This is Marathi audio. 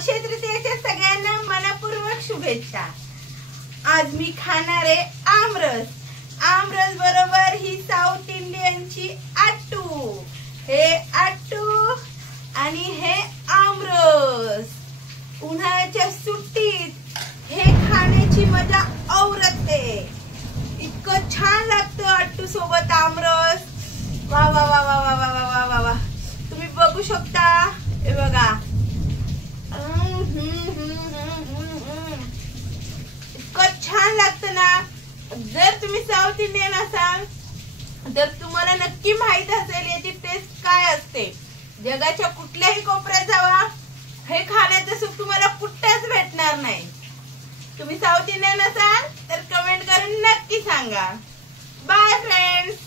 अक्षय तृतीयेच्या सगळ्यांना मनपूर्वक शुभेच्छा। आज मी खाणार आहे आमरस। आमरस बरोबर ही साऊथ इंडियनची आट्टू। हे आट्टू आणि हे आमरस उन्हाळ्याच्या सुट्टीत हे खाण्याची मजा औरच आहे। इतकं छान लागतं आट्टू सोबत आमरस। वा वा वा वा वा वा वा वा वा। तुम्ही बघू शकता, हे बघा इतकं छान लागतं ना। जर तुम्ही साऊथ इंडियन असाल तर तुम्हाला नक्की माहित असेल याची टेस्ट काय असते। जगाच्या कुठल्याही कोपऱ्यात जावा, हे खाण्याचं सुख तुम्हाला कुठेच भेटणार नाही। तुम्ही साऊथ इंडियन असाल तर कमेंट करून नक्की सांगा। Bye friends.